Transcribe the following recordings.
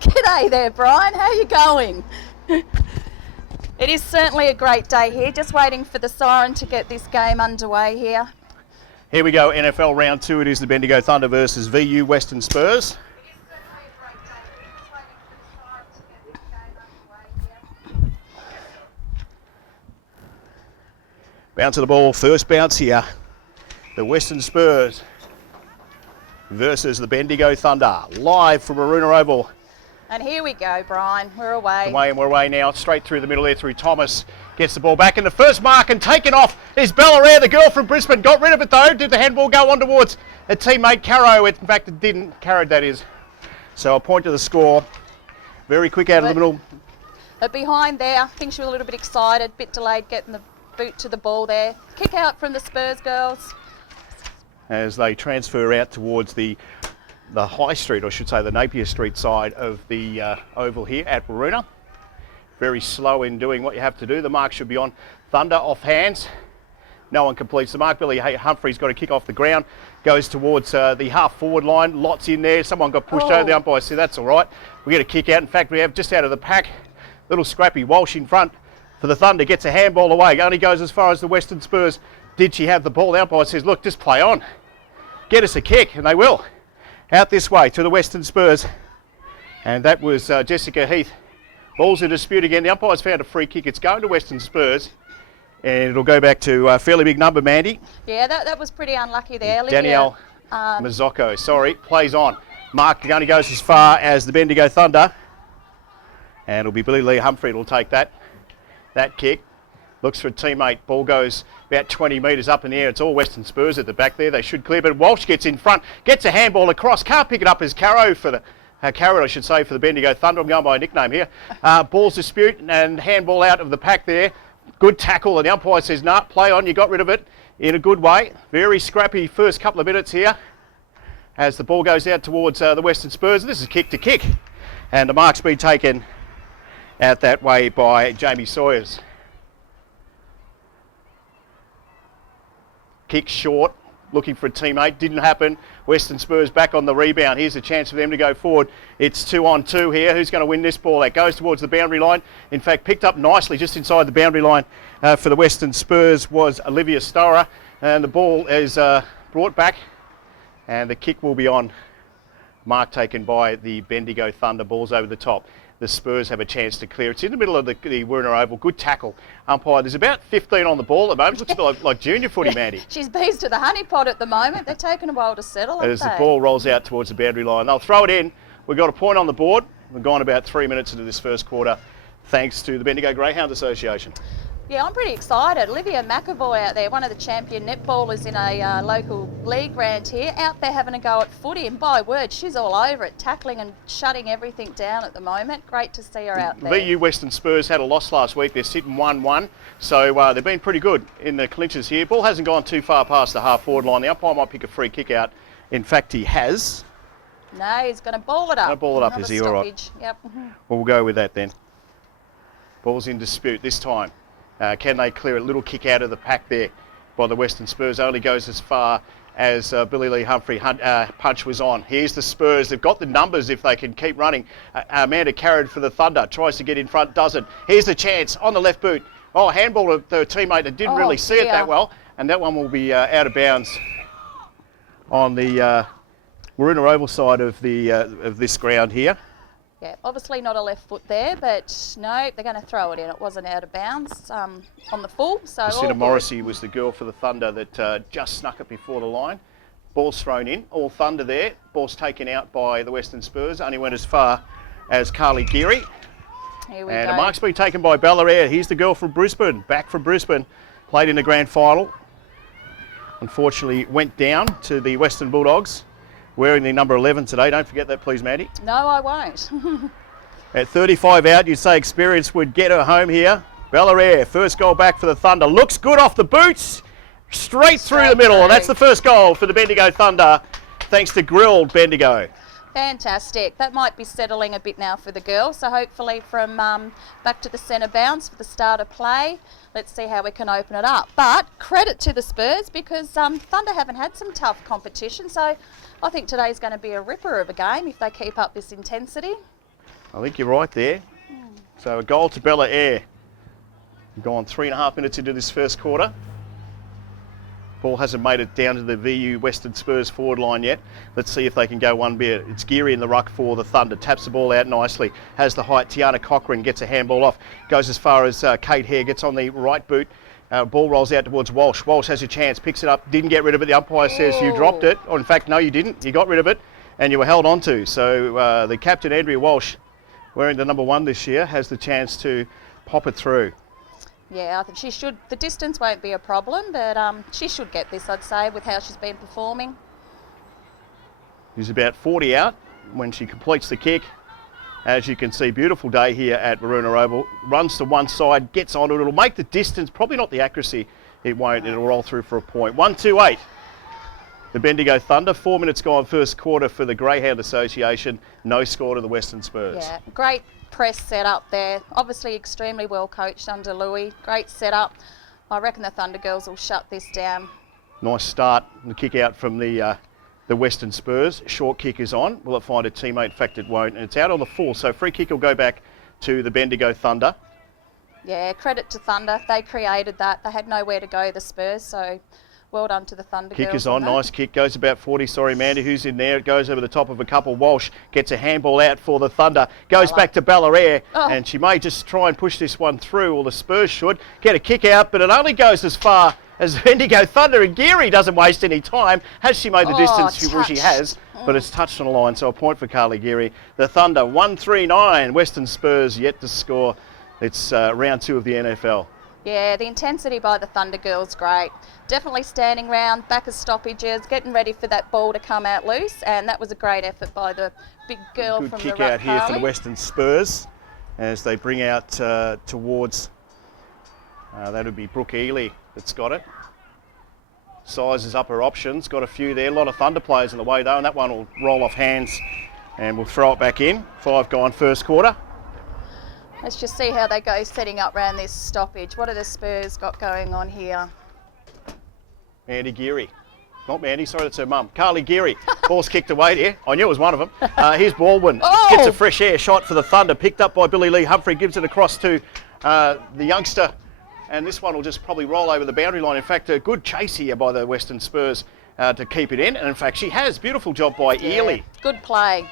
G'day there, Brian. How you going? It is certainly a great day here. Just waiting for the siren to get this game underway here. Here we go, NFL round 2. It is the Bendigo Thunder versus VU Western Spurs. Bounce of the ball, first bounce here. The Western Spurs versus the Bendigo Thunder, live from Maruna Oval. And here we go, Brian. We're away. And we're away now, straight through the middle there through Thomas. Gets the ball back in the first mark and taken off is Bellaire, the girl from Brisbane. Got rid of it though. Did the handball go on towards a teammate, Caro? In fact, it didn't. Caro, that is. So a point to the score. Very quick out of the middle. But behind there, I think she was a little bit excited, bit delayed getting the boot to the ball there. Kick out from the Spurs girls. As they transfer out towards the High Street, or I should say the Napier Street side of the oval here at Waruna. Very slow in doing what you have to do. The mark should be on. Thunder off hands. No one completes the mark. Billy Humphrey's got to kick off the ground. Goes towards the half forward line. Lots in there. Someone got pushed over. The umpire said that's all right. We get a kick out. In fact, we have just out of the pack. Little scrappy Walsh in front for the Thunder. Gets a handball away. Only goes as far as the Western Spurs. Did she have the ball? The umpire says, look, just play on. Get us a kick. And they will. Out this way to the Western Spurs. And that was Jessica Heath. Ball's in dispute again. The umpire's found a free kick. It's going to Western Spurs. And it'll go back to a fairly big number, Mandy. Yeah, that was pretty unlucky there. Danielle Mazzocco, sorry, plays on. Mark only goes as far as the Bendigo Thunder. And it'll be Billy Lee Humphrey that'll take that kick. Looks for a teammate. Ball goes about 20 metres up in the air. It's all Western Spurs at the back there. They should clear, but Walsh gets in front, gets a handball across. Can't pick it up as Caro for the Carrot, I should say, for the Bendigo Thunder. I'm going by a nickname here. Ball's dispute and handball out of the pack there. Good tackle, and the umpire says, nah, play on. You got rid of it in a good way. Very scrappy first couple of minutes here as the ball goes out towards the Western Spurs. This is kick to kick, and the mark's been taken out that way by Jamie Sawyers. Kick short, looking for a teammate, didn't happen. Western Spurs back on the rebound. Here's a chance for them to go forward. It's 2-on-2 here. Who's going to win this ball? That goes towards the boundary line. In fact, picked up nicely just inside the boundary line for the Western Spurs was Olivia Storer. And the ball is brought back and the kick will be on. Mark taken by the Bendigo Thunder. Ball's over the top. The Spurs have a chance to clear. It's in the middle of the Warner Oval. Good tackle. Umpire, there's about 15 on the ball at the moment. Looks a bit like junior footy, Mandy. She's bees to the honeypot at the moment. They're taking a while to settle, as the ball rolls out towards the boundary line. They'll throw it in. We've got a point on the board. We've gone about 3 minutes into this first quarter, thanks to the Bendigo Greyhound Association. Yeah, I'm pretty excited. Olivia McAvoy out there, one of the champion netballers in a local league round here, out there having a go at footy, and by word, she's all over it, tackling and shutting everything down at the moment. Great to see her out there. VU Western Spurs had a loss last week. They're sitting 1-1, so they've been pretty good in the clinches here. Ball hasn't gone too far past the half-forward line. The umpire might pick a free kick out. In fact, he has. No, he's going to ball it up. Ball it up, is he? All right. Yep. Well, we'll go with that then. Ball's in dispute this time. Can they clear a little kick out of the pack there by the Western Spurs? Only goes as far as Billy Lee Humphrey punch was on. Here's the Spurs. They've got the numbers if they can keep running. Amanda Carrad for the Thunder. Tries to get in front, doesn't. Here's the chance on the left boot. Oh, handball of the teammate that didn't really see it that well. And that one will be out of bounds on the Waruna Oval side of this ground here. Yeah, obviously not a left foot there, but no, they're going to throw it in. It wasn't out of bounds on the full. So Christina Morrissey was the girl for the Thunder that just snuck it before the line. Ball's thrown in, all Thunder there. Ball's taken out by the Western Spurs. Only went as far as Carly Geary. Here we and go. A mark's been taken by Bellaire. Here's the girl from Brisbane, back from Brisbane. Played in the grand final. Unfortunately went down to the Western Bulldogs. Wearing the number 11 today. Don't forget that, please, Mandy. No, I won't. At 35 out, you'd say experience would get her home here. Bellaire, first goal back for the Thunder. Looks good off the boots. Straight through the middle. And that's the first goal for the Bendigo Thunder, thanks to grilled Bendigo. Fantastic. That might be settling a bit now for the girls. So hopefully from back to the centre bounce for the start of play. Let's see how we can open it up. But credit to the Spurs because Thunder haven't had some tough competition. So I think today's going to be a ripper of a game if they keep up this intensity. I think you're right there. So a goal to Bella Air. We've gone 3.5 minutes into this first quarter. Ball hasn't made it down to the VU Western Spurs forward line yet. Let's see if they can go one bit. It's Geary in the ruck for the Thunder. Taps the ball out nicely. Has the height. Tiana Cochran gets a handball off. Goes as far as Kate Hare. Gets on the right boot. Ball rolls out towards Walsh. Walsh has a chance. Picks it up. Didn't get rid of it. The umpire says you dropped it. Or in fact, no, you didn't. You got rid of it and you were held on to. So the captain, Andrea Walsh, wearing the number 1 this year, has the chance to pop it through. Yeah, I think she should. The distance won't be a problem, but she should get this, I'd say, with how she's been performing. She's about 40 out when she completes the kick. As you can see, beautiful day here at Maroona Oval. Runs to one side, gets on it. It'll make the distance, probably not the accuracy. It won't. It'll roll through for a point. 1-2-8. The Bendigo Thunder. 4 minutes gone first quarter for the Greyhound Association. No score to the Western Spurs. Yeah, great press set up there. Obviously extremely well coached under Louis. Great setup. I reckon the Thunder girls will shut this down. Nice start. The kick out from the Western Spurs. Short kick is on. Will it find a teammate? In fact, it won't. And it's out on the full. So free kick will go back to the Bendigo Thunder. Yeah, credit to Thunder. They created that. They had nowhere to go, the Spurs. So well done to the Thunder girls. Kick is on, nice kick, goes about 40, sorry Mandy, who's in there, it goes over the top of a couple. Walsh gets a handball out for the Thunder, goes back to Bella Air, and she may just try and push this one through, or the Spurs should, get a kick out, but it only goes as far as Bendigo Thunder, and Geary doesn't waste any time. Has she made the distance? She has, but it's touched on the line, so a point for Carly Geary. The Thunder, 1-3-9, Western Spurs yet to score. It's round 2 of the NFL. Yeah, the intensity by the Thunder girls, great. Definitely standing round, back of stoppages, getting ready for that ball to come out loose, and that was a great effort by the big girl from the ruck. Good kick out here for the Western Spurs as they bring out towards, that would be Brooke Ely that's got it. Sizes up her options, got a few there, a lot of Thunder players in the way though, and that one will roll off hands and we'll throw it back in. 5 gone first quarter. Let's just see how they go setting up around this stoppage. What have the Spurs got going on here? Mandy Geary. Not Mandy, sorry, that's her mum. Carly Geary. Ball's kicked away there. I knew it was one of them. Here's Baldwin. Gets a fresh air shot for the Thunder. Picked up by Billy Lee Humphrey. Gives it across to the youngster. And this one will just probably roll over the boundary line. In fact, a good chase here by the Western Spurs to keep it in. And in fact, she has. Beautiful job by Ely. Good play.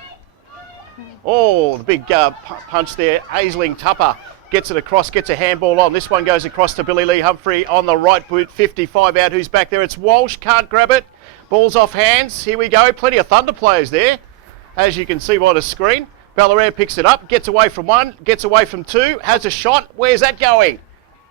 Oh, the big punch there. Aisling Tupper gets it across, gets a handball on. This one goes across to Billy Lee Humphrey on the right boot. 55 out. Who's back there? It's Walsh. Can't grab it. Ball's off hands. Here we go. Plenty of Thunder players there, as you can see by the screen. Bella Air picks it up, gets away from one, gets away from two, has a shot. Where's that going?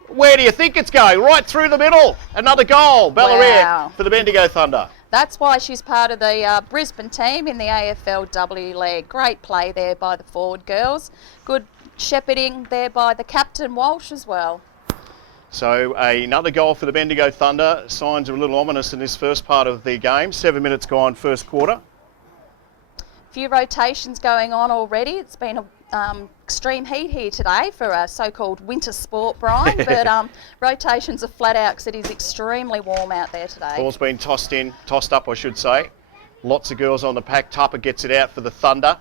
Where do you think it's going? Right through the middle. Another goal. Bella Air for the Bendigo Thunder. That's why she's part of the Brisbane team in the AFLW League. Great play there by the forward girls. Good shepherding there by the captain Walsh as well. So another goal for the Bendigo Thunder. Signs are a little ominous in this first part of the game. 7 minutes gone first quarter. A few rotations going on already. It's been extreme heat here today for a so-called winter sport, Brian, but rotations are flat out because it is extremely warm out there today. Ball's been tossed up I should say. Lots of girls on the pack. Tupper gets it out for the Thunder.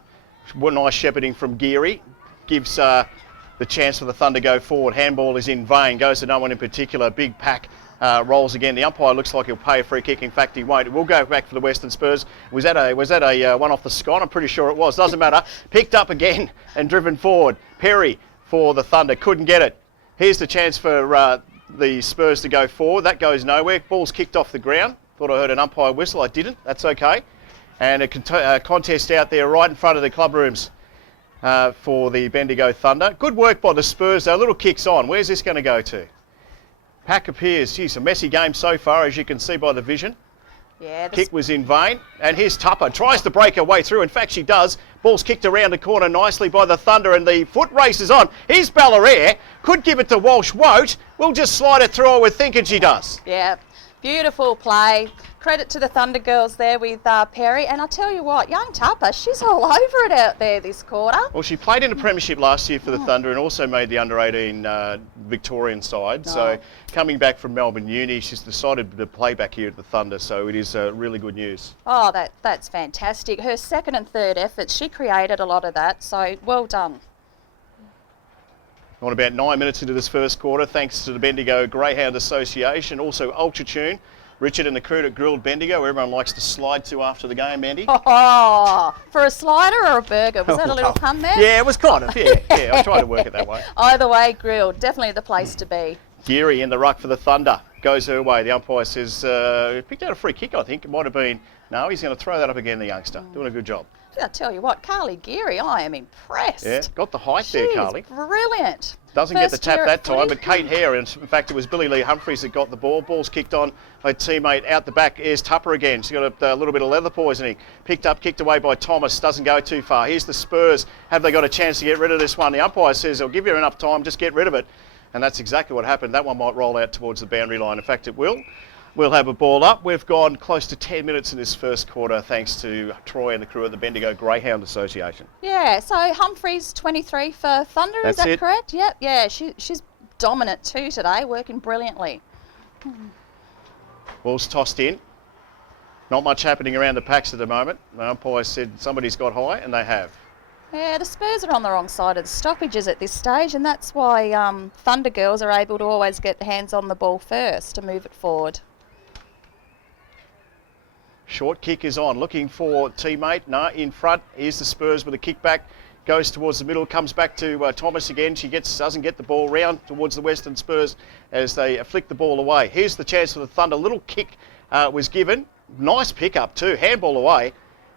Nice shepherding from Geary. Gives the chance for the Thunder go forward. Handball is in vain. Goes to no one in particular. Big pack rolls again. The umpire looks like he'll pay a free kick. In fact, he won't. It will go back for the Western Spurs. Was that a one off the scone? I'm pretty sure it was. Doesn't matter. Picked up again and driven forward. Perry for the Thunder. Couldn't get it. Here's the chance for the Spurs to go forward. That goes nowhere. Ball's kicked off the ground. Thought I heard an umpire whistle. I didn't. That's okay. And a contest out there right in front of the club rooms for the Bendigo Thunder. Good work by the Spurs though. Little kicks on. Where's this going to go to? Pack appears. Geez, a messy game so far, as you can see by the vision. Yeah, Kick was in vain. And here's Tupper. Tries to break her way through. In fact, she does. Ball's kicked around the corner nicely by the Thunder, and the foot race is on. Here's Bella Air. Could give it to Walsh. Won't. We'll just slide it through, I would think, and she does. Yeah. Beautiful play. Credit to the Thunder girls there with Perry. And I tell you what, young Tupper, she's all over it out there this quarter. Well, she played in the premiership last year for the Thunder and also made the under-18 Victorian side. So coming back from Melbourne Uni, she's decided to play back here at the Thunder. So it is really good news. Oh, that's fantastic. Her second and third efforts, she created a lot of that. So well done. On about 9 minutes into this first quarter, thanks to the Bendigo Greyhound Association, also Ultratune, Richard and the crew at Grilled Bendigo, where everyone likes to slide to after the game, Mandy. Oh, for a slider or a burger? Was that a little pun there? Yeah, it was kind of, yeah. I tried to work it that way. Either way, Grilled, definitely the place to be. Geary in the ruck for the Thunder, goes her way. The umpire says, picked out a free kick, I think. It might have been, no, he's going to throw that up again, the youngster. Doing a good job. I tell you what, Carly Geary, I am impressed. Yeah, got the height there, Carly. Brilliant. Doesn't get the tap that time, but Kate Hare, and in fact it was Billy Lee Humphries that got the ball. Ball's kicked on, her teammate out the back. Here's Tupper again. She's got a little bit of leather poisoning. Picked up, kicked away by Thomas. Doesn't go too far. Here's the Spurs. Have they got a chance to get rid of this one? The umpire says, I'll give you enough time, just get rid of it. And that's exactly what happened. That one might roll out towards the boundary line. In fact, it will. We'll have a ball up. We've gone close to 10 minutes in this first quarter thanks to Troy and the crew at the Bendigo Greyhound Association. Yeah, so Humphries 23 for Thunder, is that correct? Yep, yeah, she's dominant too today, working brilliantly. Ball's tossed in. Not much happening around the packs at the moment. The umpire said somebody's got high, and they have. Yeah, the Spurs are on the wrong side of the stoppages at this stage, and that's why Thunder girls are able to always get their hands on the ball first to move it forward. Short kick is on, looking for teammate. No, in front. Here's the Spurs with a kick back. Goes towards the middle, comes back to Thomas again. She doesn't get the ball round towards the Western Spurs as they flick the ball away. Here's the chance for the Thunder. Little kick was given. Nice pick up too. Handball away.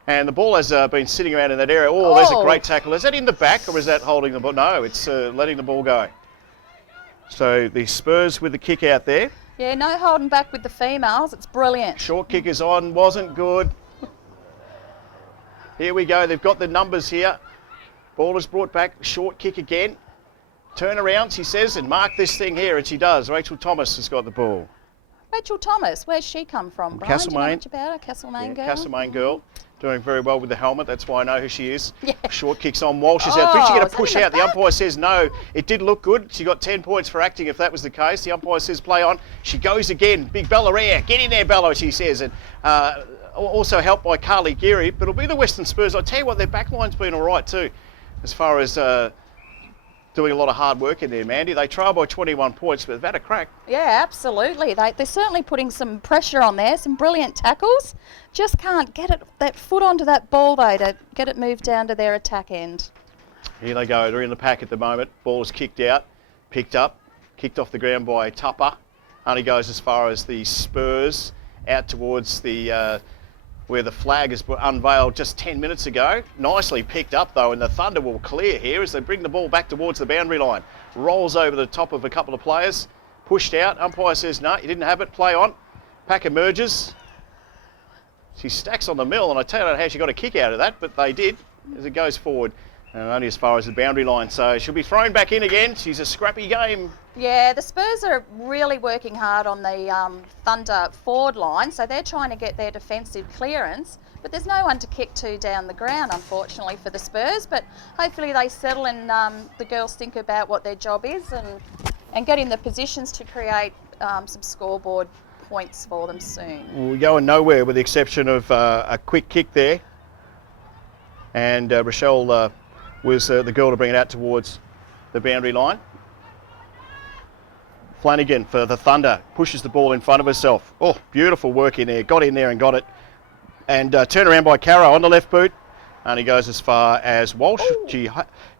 And the ball has been sitting around in that area. Oh, there's a great tackle. Is that in the back or is that holding the ball? No, it's letting the ball go. So the Spurs with the kick out there. Yeah, no holding back with the females. It's brilliant. Short kick is on. Wasn't good. Here we go. They've got the numbers here. Ball is brought back. Short kick again. Turn around, she says, and mark this thing here. And she does. Rachel Thomas has got the ball. Rachel Thomas, where's she come from, Brian? Castlemaine. Do you know much about her? Castlemaine girl? Castlemaine girl. Doing very well with the helmet. That's why I know who she is. Yeah. Short kicks on. Walsh is out. She's going to push out. The umpire says no. It did look good. She got 10 points for acting if that was the case. The umpire says play on. She goes again. Big Bella Rare. Get in there, Bella, she says. And also helped by Carly Geary. But it'll be the Western Spurs. I tell you what, their backline's been all right too. As far as doing a lot of hard work in there, Mandy. They trail by 21 points, but they've had a crack. Yeah, absolutely. They're certainly putting some pressure on there, some brilliant tackles. Just can't get that foot onto that ball, though, to get it moved down to their attack end. Here they go. They're in the pack at the moment. Ball is kicked out, picked up, kicked off the ground by Tupper. Only goes as far as the Spurs, out towards the where the flag is unveiled just 10 minutes ago. Nicely picked up though, and the Thunder will clear here as they bring the ball back towards the boundary line. Rolls over the top of a couple of players, pushed out. Umpire says, no, you didn't have it, play on. Pack emerges. She stacks on the mill, and I tell you how she got a kick out of that, but they did as it goes forward. And only as far as the boundary line, so she'll be thrown back in again. She's a scrappy game. Yeah, the Spurs are really working hard on the Thunder forward line, so they're trying to get their defensive clearance, but there's no one to kick to down the ground, unfortunately, for the Spurs, but hopefully they settle and the girls think about what their job is and get in the positions to create some scoreboard points for them soon. We're going nowhere with the exception of a quick kick there, and Rochelle was the girl to bring it out towards the boundary line. Flanagan for the Thunder pushes the ball in front of herself. Oh, beautiful work in there. Got in there and got it. And turn around by Caro on the left boot. Only goes as far as Walsh. She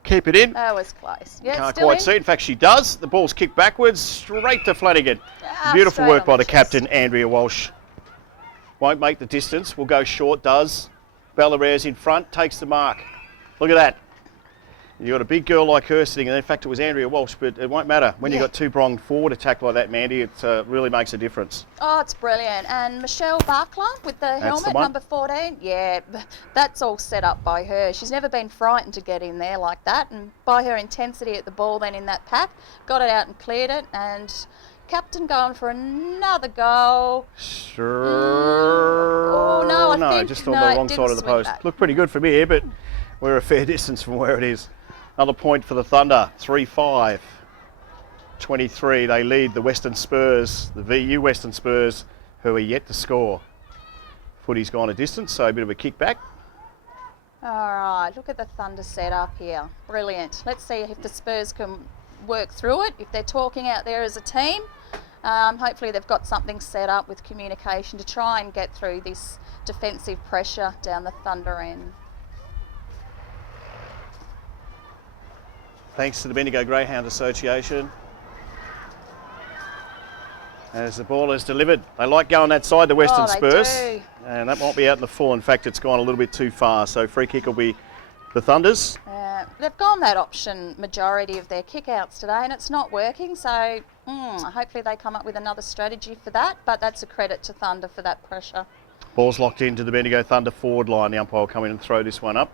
keep it in. That was close. Yeah, Can't still quite in. see. In fact, she does. The ball's kicked backwards straight to Flanagan. Beautiful work by the captain, Andrea Walsh. Won't make the distance. Will go short. Does. Bellarare's in front. Takes the mark. Look at that. You've got a big girl like her sitting, and in fact it was Andrea Walsh, but it won't matter. When you've got two-pronged forward attack like that, Mandy, it really makes a difference. Oh, it's brilliant. And Michelle Barkler with the helmet, number 14. Yeah, that's all set up by her. She's never been frightened to get in there like that, and by her intensity at the ball then in that pack, got it out and cleared it, and captain going for another goal. Sure. Oh, no, I think... just on the wrong side of the post. Back. Looked pretty good from here, but we're a fair distance from where it is. Another point for the Thunder, 3-5. 23, they lead the Western Spurs, the VU Western Spurs, who are yet to score. Footy's gone a distance, so a bit of a kick back. All right, look at the Thunder set up here. Brilliant. Let's see if the Spurs can work through it. If they're talking out there as a team, hopefully they've got something set up with communication to try and get through this defensive pressure down the Thunder end. Thanks to the Bendigo Greyhound Association. As the ball is delivered, they like going that side, the Western Spurs. Do. And that might be out in the full. In fact, it's gone a little bit too far. So free kick will be the Thunders. They've gone that option majority of their kick-outs today and it's not working. So hopefully they come up with another strategy for that. But that's a credit to Thunder for that pressure. Ball's locked into the Bendigo Thunder forward line. The umpire will come in and throw this one up.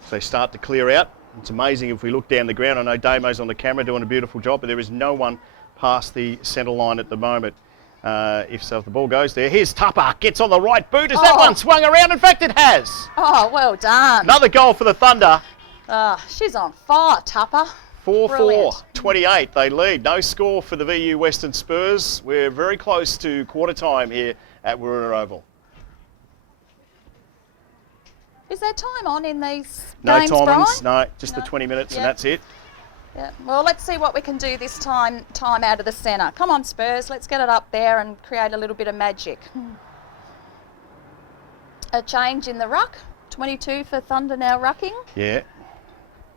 So they start to clear out. It's amazing if we look down the ground. I know Damo's on the camera doing a beautiful job, but there is no one past the centre line at the moment. If the ball goes there. Here's Tupper, gets on the right boot. Has that one swung around? In fact, it has. Oh, well done. Another goal for the Thunder. She's on fire, Tupper. 4-4, 28, they lead. No score for the VU Western Spurs. We're very close to quarter time here at Waruna Oval. Is there time on in these No games, timings, Brian? no, just the 20 minutes and that's it. Yeah. Well, let's see what we can do this time out of the centre. Come on, Spurs, let's get it up there and create a little bit of magic. A change in the ruck. 22 for Thunder now rucking. Yeah.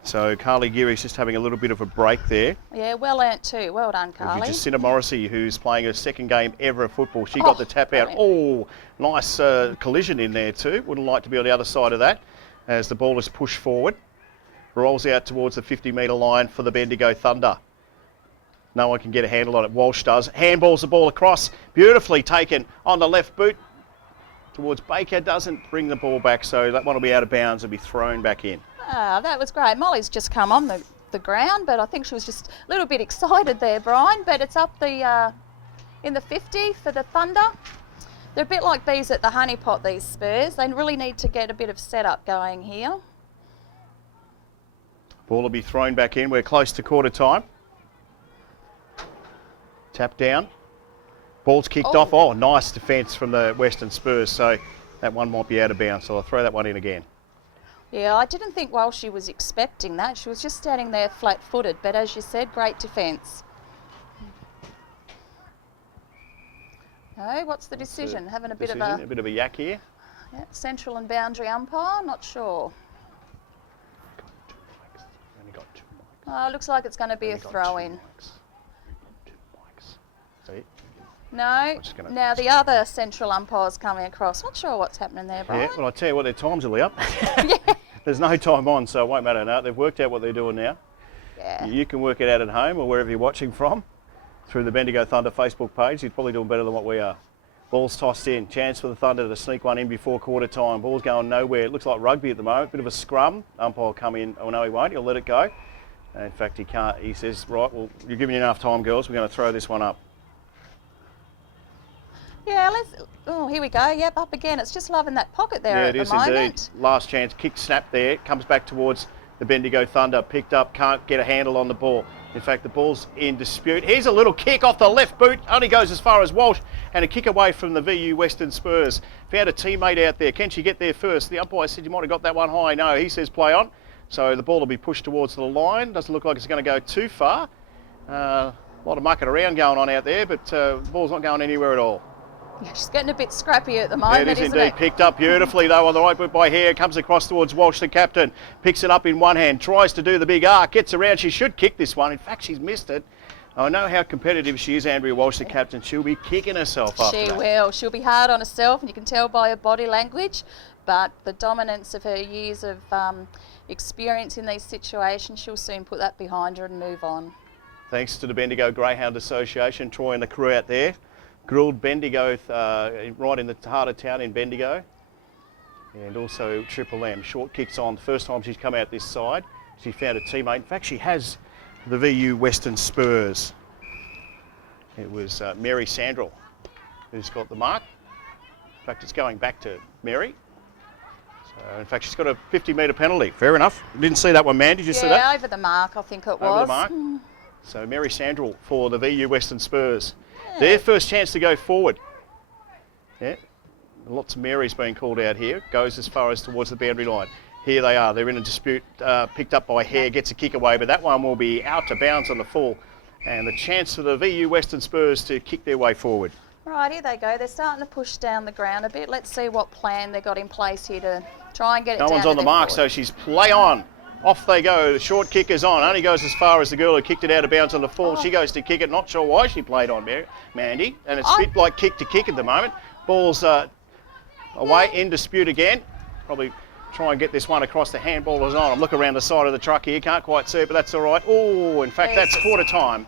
So Carly Geary's just having a little bit of a break there. Yeah, well earned too. Well done, Carly. Jacinta Morrissey, who's playing her second game ever of football. She got the tap out. Brilliant. Oh, nice collision in there too. Wouldn't like to be on the other side of that as the ball is pushed forward. Rolls out towards the 50-metre line for the Bendigo Thunder. No one can get a handle on it. Walsh does. Handballs the ball across. Beautifully taken on the left boot towards Baker. Doesn't bring the ball back, so that one will be out of bounds and be thrown back in. That was great. Molly's just come on the ground, but I think she was just a little bit excited there, Brian. But it's up the in the 50 for the Thunder. They're a bit like bees at the honeypot, these Spurs. They really need to get a bit of setup going here. Ball will be thrown back in. We're close to quarter time. Tap down. Ball's kicked off. Oh, nice defence from the Western Spurs. So that one might be out of bounds. So I'll throw that one in again. Yeah, I didn't think she was expecting that. She was just standing there flat-footed. But as you said, great defence. Oh, what's the decision? Having a bit of a yak here. Yeah, central and boundary umpire. Not sure. Oh, looks like it's going to be a throw-in. No, now the other central umpire's coming across. Not sure what's happening there, Brian. Yeah, well, I tell you what, their times are up. There's no time on, so it won't matter now. They've worked out what they're doing now. Yeah. You can work it out at home or wherever you're watching from through the Bendigo Thunder Facebook page. You're probably doing better than what we are. Ball's tossed in. Chance for the Thunder to sneak one in before quarter time. Ball's going nowhere. It looks like rugby at the moment. Bit of a scrum. Umpire will come in. Oh, no, he won't. He'll let it go. In fact, he can't. He says, right, well, you're giving me enough time, girls. We're going to throw this one up. Yeah, here we go. Yep, up again. It's just loving that pocket there at the moment. Yeah, it is indeed. Last chance. Kick, snap there. Comes back towards the Bendigo Thunder. Picked up. Can't get a handle on the ball. In fact, the ball's in dispute. Here's a little kick off the left boot. Only goes as far as Walsh. And a kick away from the VU Western Spurs. Found a teammate out there. Can she get there first? The umpire said you might have got that one high. No, he says play on. So the ball will be pushed towards the line. Doesn't look like it's going to go too far. A lot of mucking around going on out there, but the ball's not going anywhere at all. Yeah, she's getting a bit scrappy at the moment, it is isn't indeed. it? Picked up beautifully though on the right boot by Hare. Comes across towards Walsh, the captain. Picks it up in one hand. Tries to do the big arc. Gets around. She should kick this one. In fact, she's missed it. I know how competitive she is, Andrea Walsh, the captain. She'll be kicking herself after that. She will. She'll be hard on herself, and you can tell by her body language. But the dominance of her years of experience in these situations, she'll soon put that behind her and move on. Thanks to the Bendigo Greyhound Association, Troy and the crew out there. Grilled Bendigo right in the heart of town in Bendigo. And also Triple M. Short kicks on. The first time she's come out this side, she found a teammate. In fact, she has the VU Western Spurs. It was Mary Sandrell who's got the mark. In fact, it's going back to Mary. So, in fact, she's got a 50-metre penalty. Fair enough. Didn't see that one, man. Did you see that? Yeah, over the mark, I think it was. Over the mark. So Mary Sandrell for the VU Western Spurs. Their first chance to go forward. Yeah. Lots of Marys being called out here. Goes as far as towards the boundary line. Here they are. They're in a dispute. Picked up by Hare. Gets a kick away, but that one will be out of bounds on the full. And the chance for the VU Western Spurs to kick their way forward. Right, here they go. They're starting to push down the ground a bit. Let's see what plan they've got in place here to try and get it down. No one's to on the their mark, forward. so she's play on. Off they go. The short kick is on. Only goes as far as the girl who kicked it out of bounds on the full. She goes to kick it. Not sure why she played on Mandy. And it's a bit like kick to kick at the moment. Ball's away in dispute again. Probably try and get this one across. The handball is on. I'm looking around the side of the truck here. Can't quite see it, but that's all right. Oh, in fact, that's quarter time.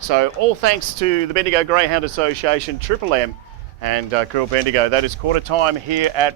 So all thanks to the Bendigo Greyhound Association, Triple M and Krill Bendigo. That is quarter time here at